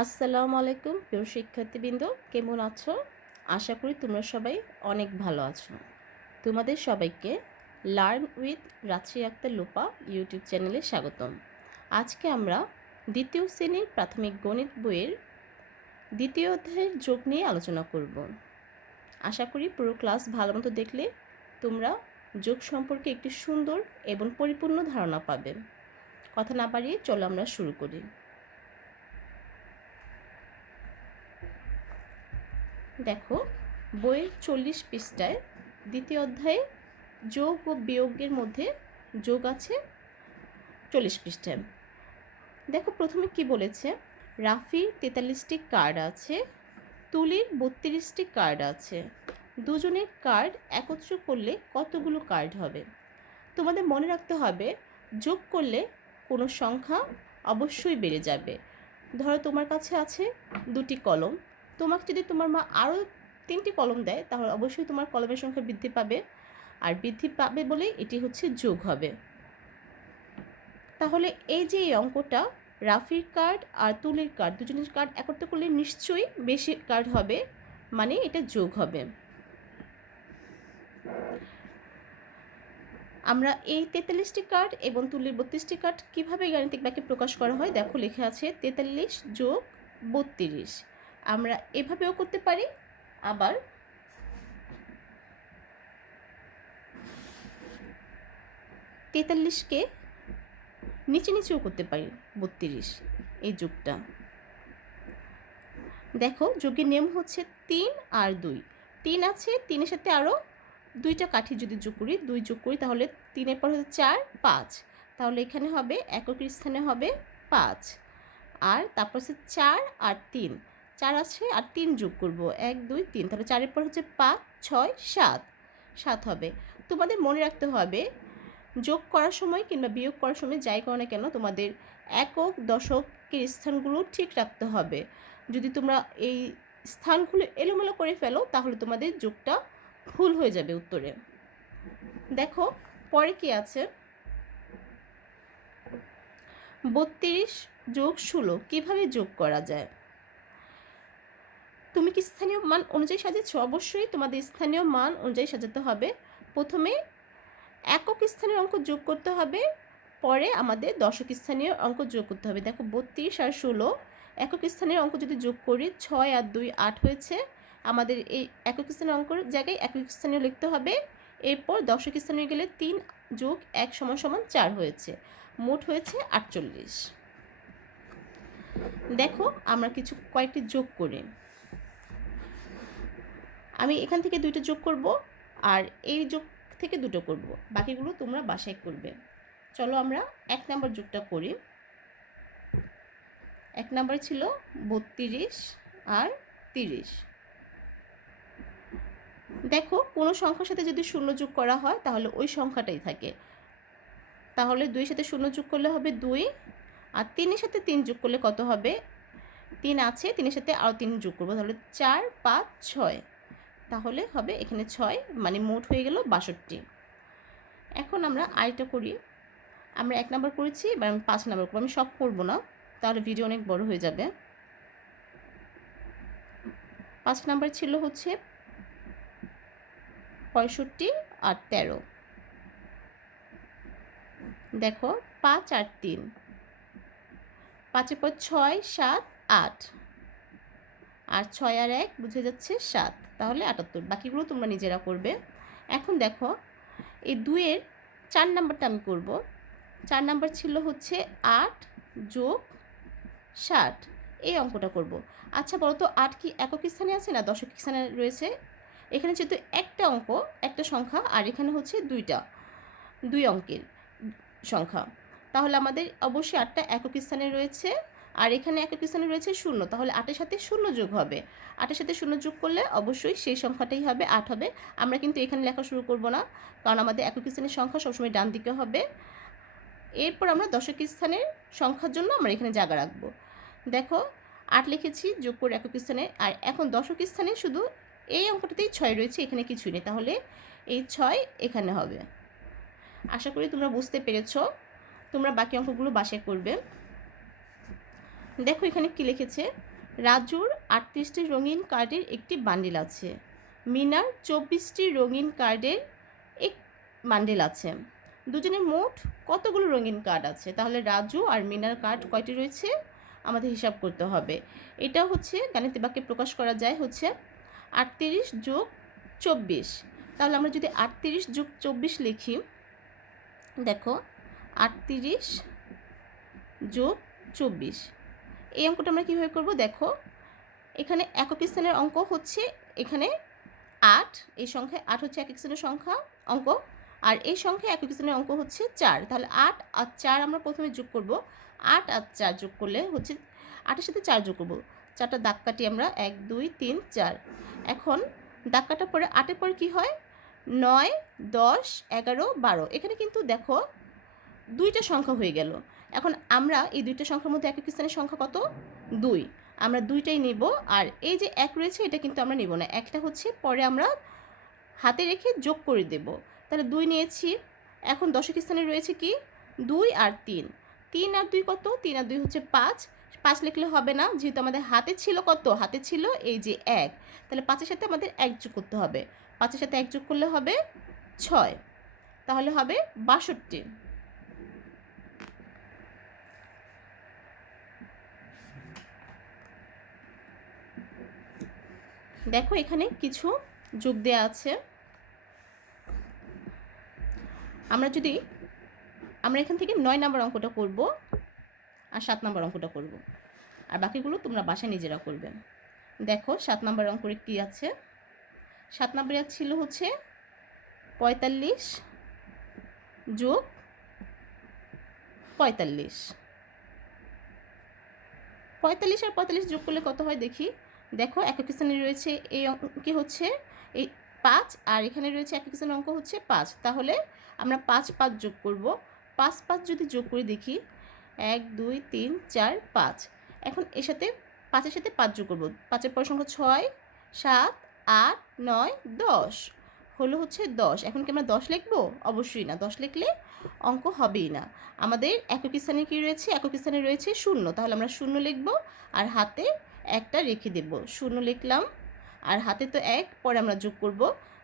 আসসালামু আলাইকুম, প্রিয় শিক্ষার্থীবৃন্দ, কেমন আছো? আশা করি তোমরা সবাই অনেক ভালো আছো। তোমাদের সবাইকে লার্ন উইথ রাত্রি আক্তার লোপা ইউটিউব চ্যানেলে স্বাগতম। আজকে আমরা দ্বিতীয় শ্রেণির প্রাথমিক গণিত বইয়ের দ্বিতীয় অধ্যায়ের যোগ নিয়ে আলোচনা করব। আশা করি পুরো ক্লাস ভালো মতো দেখলে তোমরা যোগ সম্পর্কে একটি সুন্দর এবং পরিপূর্ণ ধারণা পাবে। কথা না বাড়িয়ে চলো আমরা শুরু করি। দেখো, বইয়ের চল্লিশ পৃষ্ঠায় দ্বিতীয় অধ্যায়ে যোগ ও বিয়োগের মধ্যে যোগ আছে চল্লিশ পৃষ্ঠায়। দেখো, প্রথমে কি বলেছে? রাফির তেতাল্লিশটি কার্ড আছে, তুলির বত্রিশটি কার্ড আছে। দুজনের কার্ড একত্র করলে কতগুলো কার্ড হবে? তোমাদের মনে রাখতে হবে, যোগ করলে কোনো সংখ্যা অবশ্যই বেড়ে যাবে। ধরো, তোমার কাছে আছে দুটি কলম। তোমাকে যদি তোমার মা আরও তিনটি কলম দেয়, তাহলে অবশ্যই তোমার কলমের সংখ্যা বৃদ্ধি পাবে। আর বৃদ্ধি পাবে বলে এটি হচ্ছে যোগ হবে। তাহলে এই যে এই অঙ্কটা, রাফির কার্ড আর তুলির কার্ড দুজনের কার্ড একত্র করলে নিশ্চয়ই বেশি কার্ড হবে মানে এটা যোগ হবে। আমরা এই তেতাল্লিশটি কার্ড এবং তুলির বত্রিশটি কার্ড কীভাবে গাণিতিক বাক্যে প্রকাশ করা হয়, দেখো লেখা আছে তেতাল্লিশ যোগ বত্রিশ। আমরা এভাবেও করতে পারি, আবার তেতাল্লিশকে নিচে নিচেও করতে পারি, বত্রিশ, এই যুগটা। দেখো, যোগের নিয়ম হচ্ছে তিন আর দুই। তিন আছে, তিনের সাথে আরও দুইটা কাঠি যদি যোগ করি, দুই যোগ করি, তাহলে তিনের পর হচ্ছে চার, পাঁচ। তাহলে এখানে হবে, একক স্থানে হবে পাঁচ। আর তারপর হচ্ছে চার আর তিন। চার আছে আর তিন যোগ করব। এক, দুই, তিন। তাহলে চারের পর হচ্ছে পাঁচ, ছয়, সাত। সাত হবে। তোমাদের মনে রাখতে হবে, যোগ করার সময় কিংবা বিয়োগ করার সময় যাই করো না কেন, তোমাদের একক দশকের স্থানগুলো ঠিক রাখতে হবে। যদি তোমরা এই স্থানগুলো এলোমেলো করে ফেলো, তাহলে তোমাদের যোগটা ভুল হয়ে যাবে উত্তরে। দেখো, পরে কি আছে? বত্রিশ যোগ ষোলো, কীভাবে যোগ করা যায়? তুমি কি স্থানীয় মান অনুযায়ী সাজাচ্ছ? অবশ্যই তোমাদের স্থানীয় মান অনুযায়ী সাজাতে হবে। প্রথমে একক স্থানীয় অঙ্ক যোগ করতে হবে, পরে আমাদের দশক স্থানীয় অঙ্ক যোগ করতে হবে। দেখো, বত্রিশ আর ষোলো, একক স্থানীয় অঙ্ক যদি যোগ করি, ছয় আর দুই আট হয়েছে। আমাদের এই একক স্থানীয় অঙ্কর জায়গায় একক স্থানীয় লিখতে হবে। এরপর দশক স্থানীয় গেলে তিন যোগ এক সমান সমান চার হয়েছে। মোট হয়েছে আটচল্লিশ। দেখো, আমরা কিছু কয়েকটি যোগ করি। আমি এখান থেকে দুইটা যোগ করব আর এই যোগ থেকে দুটো করব। বাকিগুলো তোমরা বাসায় করবে। চলো আমরা এক নাম্বার যোগটা করি। এক নাম্বার ছিল বত্রিশ আর তিরিশ। দেখো, কোনো সংখ্যার সাথে যদি শূন্য যোগ করা হয়, তাহলে ওই সংখ্যাটাই থাকে। তাহলে দুই সাথে শূন্য যোগ করলে হবে দুই আর তিনের সাথে তিন যোগ করলে কত হবে? তিন আছে, তিনের সাথে আরও তিন যোগ করব। তাহলে চার, পাঁচ, ছয়। তাহলে হবে এখানে ছয় মানে মোট হয়ে গেল বাষট্টি। এখন আমরা আরেকটা করি। আমরা এক নাম্বার করেছি, এবার আমি পাঁচ নাম্বার করব। আমি সব করব না, তাহলে ভিডিও অনেক বড় হয়ে যাবে। পাঁচ নাম্বার ছিল হচ্ছে পঁয়ষট্টি আর তেরো। দেখো, পাঁচ আর তিন। পাঁচের পর ছয়, সাত, আট। আর ছয় আর এক বুঝে যাচ্ছে সাত। তাহলে আটাত্তর। বাকিগুলো তোমরা নিজেরা করবে। এখন দেখো, এই দুইয়ের চার নাম্বারটা আমি করব। চার নাম্বার ছিল হচ্ছে আট যোগ ষাট। এই অঙ্কটা করব। আচ্ছা বলো তো আট কি একক স্থানে আছে না দশক স্থানে রয়েছে? এখানে যেহেতু একটা অঙ্ক, একটা সংখ্যা, আর এখানে হচ্ছে দুইটা, দুই অঙ্কের সংখ্যা। তাহলে আমাদের অবশ্যই আটটা একক স্থানে রয়েছে। আর এখানে একক স্থানে রয়েছে শূন্য, তাহলে আটের সাথে শূন্য যোগ হবে। আটের সাথে শূন্য যোগ করলে অবশ্যই সেই সংখ্যাটাই হবে আট হবে। আমরা কিন্তু এখানে লেখা শুরু করব না, কারণ আমাদের একক স্থানের সংখ্যা সবসময় ডান দিকে হবে। এরপর আমরা দশক স্থানের সংখ্যার জন্য আমরা এখানে জায়গা রাখব। দেখো, আট লিখেছি, যোগ করে একক স্থানে আর এখন দশক স্থানে শুধু এই অঙ্কটাতেই ছয় রয়েছে, এখানে কিছুই নেই, তাহলে এই ছয় এখানে হবে। আশা করি তোমরা বুঝতে পেরেছ, তোমরা বাকি অঙ্কগুলো বাসায় করবে। দেখো এখানে কি লিখেছে? রাজুর আটত্রিশটি রঙিন কার্ডের একটি বান্ডিল আছে। মিনার চব্বিশটি রঙিন কার্ডের এক বান্ডিল আছে। দুজনের মোট কতগুলো রঙিন কার্ড আছে? তাহলে রাজু আর মিনার কার্ড কয়টি রয়েছে? আমাদের হিসাব করতে হবে। এটা হচ্ছে, গাণিতিক বাক্যে প্রকাশ করা যায় হচ্ছে আটত্রিশ যোগ চব্বিশ। তাহলে আমরা যদি আটত্রিশ যোগ চব্বিশ লিখি, দেখো, আটত্রিশ যোগ চব্বিশ। এই অঙ্কটা আমরা কীভাবে করব? দেখো, এখানে একক স্থানের অঙ্ক হচ্ছে এখানে আট, এই সংখ্যায় আট হচ্ছে একক স্থানের সংখ্যা অঙ্ক, আর এই সংখ্যায় একক স্থানের অঙ্ক হচ্ছে চার। তাহলে আট আর চার আমরা প্রথমে যোগ করব। আট আর চার যোগ করলে হচ্ছে, আটের সাথে চার যোগ করব। চারটা দাগ কাটি আমরা, এক, দুই, তিন, চার। এখন দাগ কাটার পরে আটের পরে কী হয়? নয়, দশ, এগারো, বারো। এখানে কিন্তু দেখো, দুইটা সংখ্যা হয়ে গেল। এখন আমরা এই দুইটা সংখ্যার মধ্যে একক স্থানের সংখ্যা কত? দুই। আমরা দুইটাই নেব, আর এই যে এক রয়েছে, এটা কিন্তু আমরা নেব না। একটা হচ্ছে পরে আমরা হাতে রেখে যোগ করে দেব। তাহলে দুই নিয়েছি। এখন দশক স্থানে রয়েছে কি? দুই আর তিন। তিন আর দুই কত? তিন আর দুই হচ্ছে পাঁচ। পাঁচ লিখলে হবে না, যেহেতু আমাদের হাতে ছিল কত? হাতে ছিল এই যে এক। তাহলে পাঁচের সাথে আমাদের এক যোগ করতে হবে। পাঁচের সাথে এক যোগ করলে হবে ছয়। তাহলে হবে বাষট্টি। দেখো এখানে কিছু যোগ দেওয়া আছে। আমরা যদি, আমরা এখান থেকে নয় নম্বর অঙ্কটা করব আর সাত নম্বর অঙ্কটা করব। আর বাকিগুলো তোমরা বাসায় নিজেরা করবে। দেখো সাত নম্বর অঙ্করে কী আছে? সাত নম্বরে ছিল হচ্ছে পঁয়তাল্লিশ যোগ পঁয়তাল্লিশ। পঁয়তাল্লিশ আর পঁয়তাল্লিশ যোগ করলে কত হয় দেখি? দেখো একক স্থানে রয়েছে এই অঙ্কে হচ্ছে এই পাঁচ, আর এখানে রয়েছে একক স্থানের অঙ্ক হচ্ছে পাঁচ। তাহলে আমরা পাঁচ পাঁচ যোগ করব। পাঁচ পাঁচ যদি যোগ করে দেখি, এক, দুই, তিন, চার, পাঁচ। এখন এর সাথে, পাঁচের সাথে পাঁচ যোগ করব। পাঁচের পর সংখ্যা ছয়, সাত, আট, নয়, দশ। হলো হচ্ছে দশ। এখন কি আমরা দশ লিখব? অবশ্যই না। দশ লিখলে অঙ্ক হবেই না। আমাদের একক স্থানে কী রয়েছে? একক স্থানে রয়েছে শূন্য। তাহলে আমরা শূন্য লিখব, আর হাতে একটা রেখে দেব শূন্য লিখলাম আর হাতে তো এক, পরে আমরা যোগ করব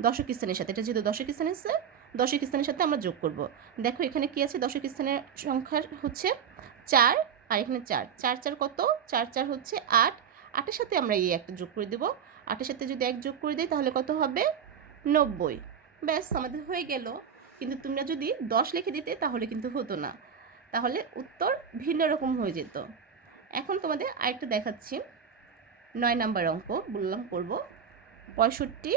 দশক স্থানের সাথে। এটা যেহেতু দশক স্থানে আছে দশক স্থানের সাথে আমরা যোগ করব। দেখো এখানে কি আছে? দশক স্থানের সংখ্যা হচ্ছে চার আর এখানে চার। চার চার কত? চার চার হচ্ছে আট। আটের সাথে আমরা এই একটা যোগ করে দেবো। আটের সাথে যদি এক যোগ করে দিই তাহলে কত হবে? নব্বই। ব্যাস, আমাদের হয়ে গেল। কিন্তু তোমরা যদি দশ লিখে দিতে তাহলে কিন্তু হতো না। তাহলে উত্তর ভিন্ন রকম হয়ে যেত। এখন তোমাদের আরেকটা দেখাচ্ছি। নয় নাম্বার অঙ্ক, বললাম করব। পঁয়ষট্টি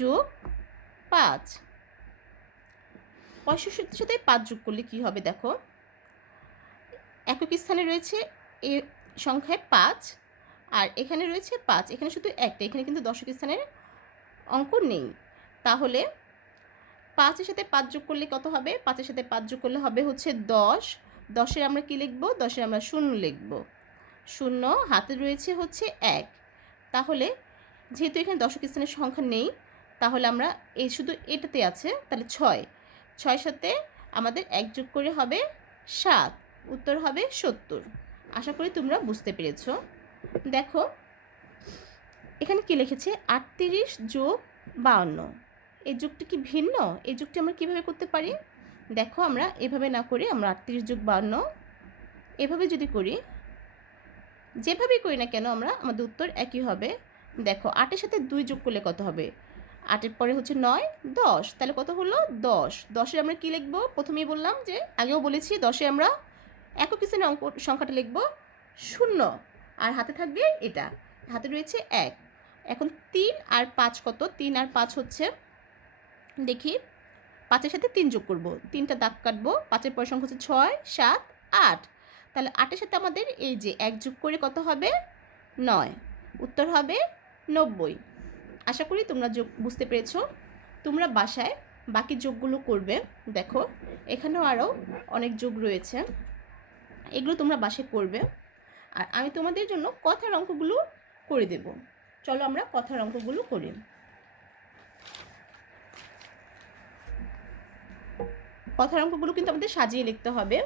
যোগ পাঁচ। পঁয়ষট্টির সাথে পাঁচ যোগ করলে কী হবে দেখো? একক স্থানে রয়েছে এ সংখ্যায় পাঁচ আর এখানে রয়েছে পাঁচ। এখানে শুধু একটা, এখানে কিন্তু দশক স্থানের অঙ্ক নেই। তাহলে পাঁচের সাথে পাঁচ যোগ করলে কত হবে? পাঁচের সাথে পাঁচ যোগ করলে হবে হচ্ছে দশ। দশের আমরা কী লিখব? দশের আমরা শূন্য লিখব। শূন্য, হাতে রয়েছে হচ্ছে এক। তাহলে যেহেতু এখানে দশক স্থানের সংখ্যা নেই, তাহলে আমরা এই শুধু এটাতে আছে, তাহলে ছয়। ছয়ের সাথে আমাদের এক যোগ করে হবে সাত, উত্তর হবে সত্তর। আশা করি তোমরা বুঝতে পেরেছ। দেখো, এখানে কি লিখেছে? আটত্রিশ যোগ বাউন্ন। এই যুগটি কি ভিন্ন? এই যুগটি আমরা কীভাবে করতে পারি? দেখো, আমরা এভাবে না করে আমরা আটত্রিশ যোগ বাউন্ন, এভাবে যদি করি যেভাবেই করি না কেন, আমরা আমাদের উত্তর একই হবে। দেখো, আটের সাথে দুই যোগ করলে কত হবে? আটের পরে হচ্ছে নয়, দশ। তাহলে কত হলো? দশ। দশে আমরা কী লিখব? প্রথমেই বললাম যে, আগেও বলেছি, দশে আমরা একক স্থানের অঙ্ক, সংখ্যাটা লিখব শূন্য। আর হাতে থাকবে এটা। হাতে রয়েছে এক। এখন তিন আর পাঁচ কত? তিন আর পাঁচ হচ্ছে, দেখি, পাঁচের সাথে তিন যোগ করব। তিনটা দাগ কাটবো। পাঁচের পর সংখ্যা হচ্ছে ছয়, সাত, আট। তাহলে আটের সাথে আমাদের এই যে এক যোগ করে কত হবে? নয়। উত্তর হবে নব্বই। আশা করি তোমরা যোগ, বুঝতে পেরেছ। তোমরা বাসায় বাকি যোগগুলো করবে। দেখো, এখানেও আরও অনেক যোগ রয়েছে। এগুলো তোমরা বাসায় করবে। আর আমি তোমাদের জন্য কথার অঙ্কগুলো করে দেব। চলো আমরা কথার অঙ্কগুলো করি। কথার অঙ্কগুলো কিন্তু আমাদের সাজিয়ে লিখতে হবে।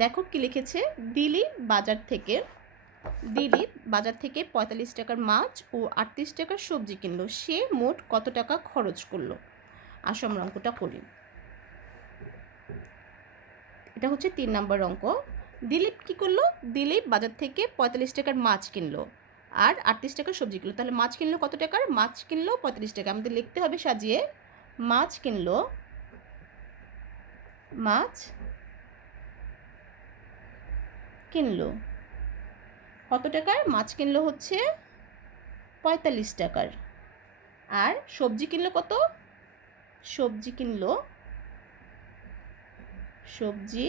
দেখো কি লিখেছে? দিলীপ বাজার থেকে দিলীপ বাজার থেকে পঁয়তাল্লিশ টাকার মাছ ও আটত্রিশ টাকার সবজি কিনলো। সে মোট কত টাকা খরচ করল? আসো আমরা অঙ্কটা করি। এটা হচ্ছে তিন নম্বর অঙ্ক। দিলীপ কি করল? দিলীপ বাজার থেকে পঁয়তাল্লিশ টাকার মাছ কিনলো আর আটত্রিশ টাকার সবজি কিনলো। তাহলে মাছ কিনলো কত টাকার মাছ কিনলো পঁয়তাল্লিশ টাকা। আমাদের লিখতে হবে সাজিয়ে, মাছ কিনলো, মাছ কিনলো? কত টাকার? মাছ কিনলো হচ্ছে পঁয়তাল্লিশ টাকার। আর সবজি কিনলো কত? সবজি কিনলো সবজি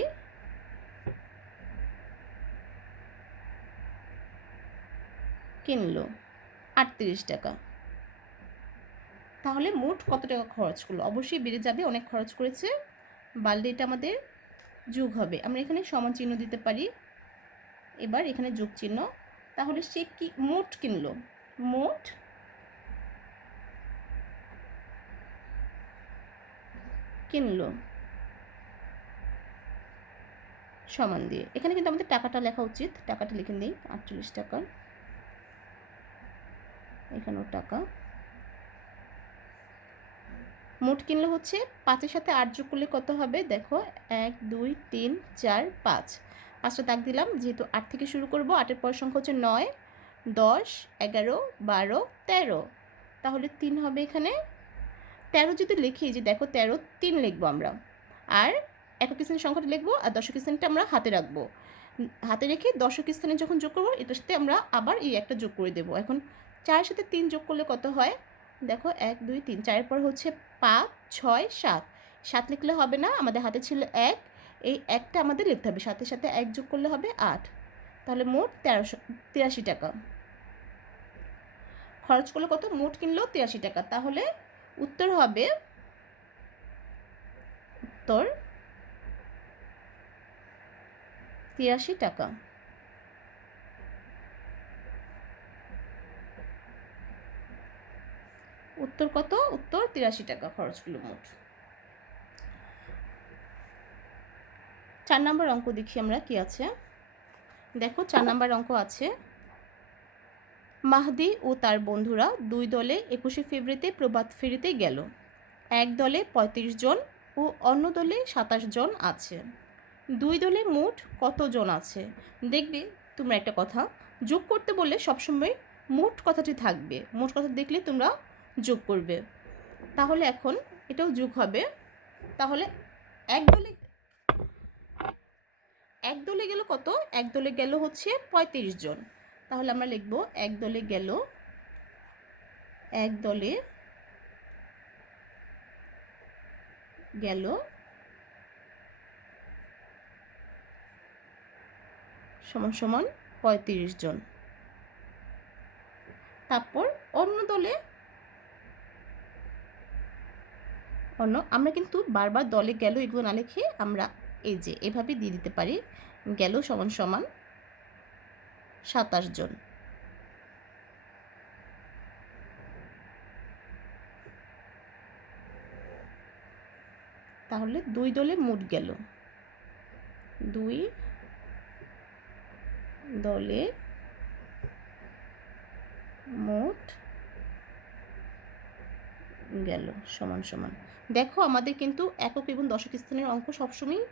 কিনলো আটত্রিশ টাকা। তাহলে মোট কত টাকা খরচ করল? অবশ্যই বেড়ে যাবে, অনেক খরচ করেছে। বালতি এটা আমাদের যোগ হবে। আমরা এখানে সমান চিহ্ন দিতে পারি। এবার এখানে যোগ চিহ্ন তাহলে সে কি, মোট কিনলো মোট কিনলো সমান দিয়ে। এখানে কিন্তু আমাদের টাকাটা লেখা উচিত। টাকাটা লিখে দিই আটচল্লিশ টাকা। এখানেও টাকা। মোট কিনলে হচ্ছে? পাঁচের সাথে আট যোগ করলে কত হবে? দেখো, এক, দুই, তিন, চার, পাঁচ। পাঁচটা দাগ দিলাম, যেহেতু আট থেকে শুরু করব, আটের পর সংখ্যা হচ্ছে নয়, দশ, এগারো, বারো, তেরো। তাহলে তিন হবে এখানে। তেরো যদি লিখি যে দেখো তেরো, তিন লিখব আমরা। আর একক স্থানের সংখ্যাটা লিখব, আর দশক স্থানটা আমরা হাতে রাখব। হাতে রেখে দশক স্থানে যখন যোগ করব, এটার সাথে আমরা আবার এই একটা যোগ করে দেবো। এখন চারের সাথে তিন যোগ করলে কত হয়? দেখো, এক, দুই, তিন। চারের পর হচ্ছে পাঁচ, ছয়, সাত। সাত লিখলে হবে না, আমাদের হাতে ছিল এক এই একটা আমাদের লিখতে হবে, সাথে সাথে এক যোগ করলে হবে আট। তাহলে মোট তেরোশো, তিরাশি টাকা। খরচ করলে কত? মোট কিনলো তিরাশি টাকা। তাহলে উত্তর হবে, উত্তর তিরাশি টাকা। উত্তর কত? উত্তর তিরাশি টাকা খরচ করল মোট। চার নাম্বার অঙ্ক দেখি আমরা, কি আছে? দেখো, চার নাম্বার অঙ্ক আছে। মাহদি ও তার বন্ধুরা দুই দলে একুশে ফেব্রুয়ারিতে প্রভাত ফেরিতে গেল। এক দলে পঁয়ত্রিশ জন ও অন্য দলে সাতাশ জন আছে। দুই দলে মোট কতজন আছে? দেখবে, তোমরা একটা কথা, যোগ করতে বললে সবসময় মোট কথাটি থাকবে। মোট কথা দেখলে তোমরা যোগ করবে। তাহলে এখন এটাও যোগ হবে। তাহলে এক দলে এক দলে গেল কত? এক দলে গেল হচ্ছে পঁয়ত্রিশ জন। তাহলে আমরা লিখব এক দলে গেল, এক দলে গেল সমান সমান পঁয়ত্রিশ জন। তারপর অন্য দলে, অন্য, আমরা কিন্তু বারবার দলে গেল এগুলো না লিখে আমরা এই যে, এভাবে দিয়ে দিতে পারি। গেল সমান সমান সাতাশ জন। তাহলে দুই দলে মোট গেল। দুই দলে মোট গেল সমান সমান। দেখো আমাদের কিন্তু একক এবং দশক স্থানের অঙ্ক সবসময়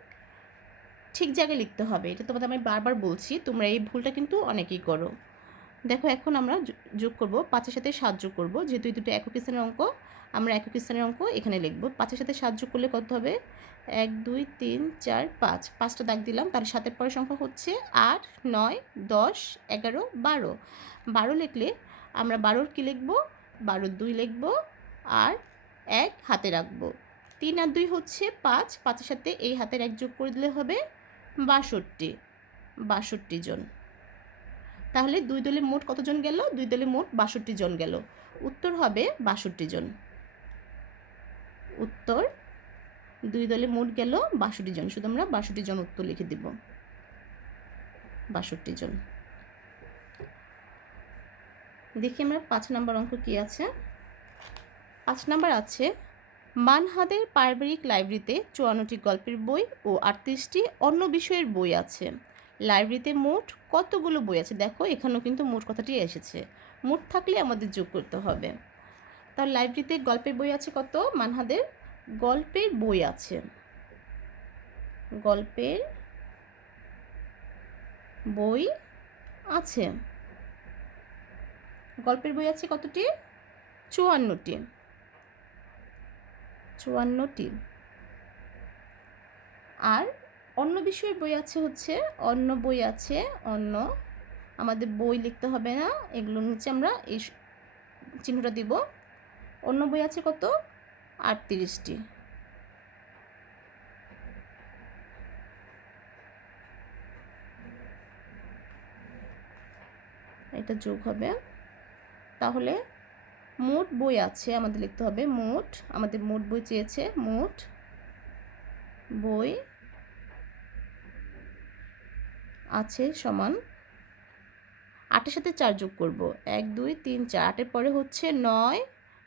ঠিক জায়গায় লিখতে হবে। এটা তোমাদের আমি বারবার বলছি, তোমরা এই ভুলটা কিন্তু অনেকেই করো। দেখো এখন আমরা যোগ করব, পাঁচের সাথে সাত যোগ করব, যেহেতু এই দুটো একক স্থানের অঙ্ক, আমরা একক স্থানের অঙ্ক এখানে লিখব। পাঁচের সাথে সাত যোগ করলে কত হবে? এক, দুই, তিন, চার, পাঁচ। পাঁচটা দাগ দিলাম, তার সাতের পরের সংখ্যা হচ্ছে আট, নয়, দশ, এগারো, বারো। বারো লিখলে আমরা বারোর কী লিখব? বারোর দুই লিখব আর এক হাতে রাখব। তিন আর দুই হচ্ছে পাঁচ, পাঁচের সাথে এই হাতের এক যোগ করে দিলে হবে বাষট্টি বাষট্টি জন। তাহলে দুই দলে মোট কতজন গেল? দুই দলে মোট বাষট্টি জন গেল। উত্তর হবে বাষট্টি জন। উত্তর, দুই দলে মোট গেল বাষট্টি জন। শুধু আমরা বাষট্টি জন উত্তর লিখে দিব। বাষট্টি জন। দেখি আমরা পাঁচ নাম্বার অঙ্ক কি আছে? পাঁচ নাম্বার আছে মানহাদের পারিবারিক লাইব্রেরিতে চুয়ান্নটি গল্পের বই ও আটত্রিশটি অন্য বিষয়ের বই আছে। লাইব্রেরিতে মোট কতগুলো বই আছে? দেখো, এখানেও কিন্তু মোট কথাটি এসেছে। মোট থাকলে আমাদের যোগ করতে হবে। তার লাইব্রেরিতে গল্পের বই আছে কত? মানহাদের গল্পের বই আছে। গল্পের বই আছে। গল্পের বই আছে কতটি? চুয়ান্নটি। চুয়ান্নটি। আর অন্য বিষয়ের বই আছে হচ্ছে, অন্য বই আছে, অন্য, আমাদের বই লিখতে হবে না এগুলোর নিচে আমরা এই চিহ্নটা দিব। অন্য বই আছে কত? আটত্রিশটি। এটা যোগ হবে। তাহলে মোট বই আছে, আমাদের লিখতে হবে মোট, আমাদের মোট বই চেয়েছে, মোট বই আছে সমান আটের সাথে চার যোগ করব, এক, দুই, তিন, চার, আটের পরে হচ্ছে নয়,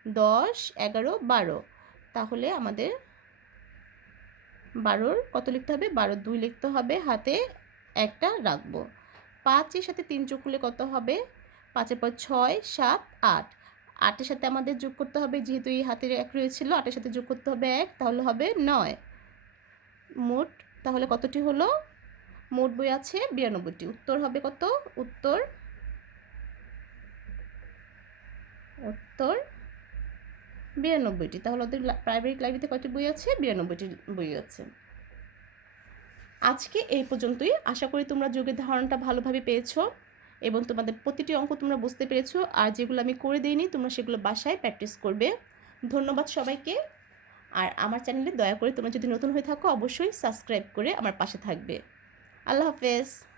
দশ, এগারো, বারো। তাহলে আমাদের বারোর কত লিখতে হবে? বারো দুই লিখতে হবে, হাতে একটা রাখব। পাঁচের সাথে তিন যোগ করলে কত হবে? পাঁচের পর ছয়, সাত, আট। আটের সাথে আমাদের যোগ করতে হবে, যেহেতু এই হাতের এক রয়েছিল, আটের সাথে যোগ করতে হবে এক, তাহলে হবে নয়। মোট, তাহলে কতটি হলো? মোট বই আছে বিরানব্বইটি। উত্তর হবে কত? উত্তর উত্তর বিরানব্বইটি। তাহলে ওদের প্রাইমারি লাইব্রেরিতে কয়টি বই আছে? বিরানব্বইটি বই আছে। আজকে এই পর্যন্তই। আশা করি তোমরা যোগের ধারণাটা ভালোভাবে পেয়েছ। এবং তোমাদের প্রতিটি অঙ্ক তোমরা বুঝতে পেরেছ। আর যেগুলো আমি করে দিইনি, তোমরা সেগুলো বাসায় প্র্যাকটিস করবে। ধন্যবাদ সবাইকে। আর আমার চ্যানেলে দয়া করে তোমরা যদি নতুন হয়ে থাকো, অবশ্যই সাবস্ক্রাইব করে আমার পাশে থাকবে। আল্লাহ হাফেজ।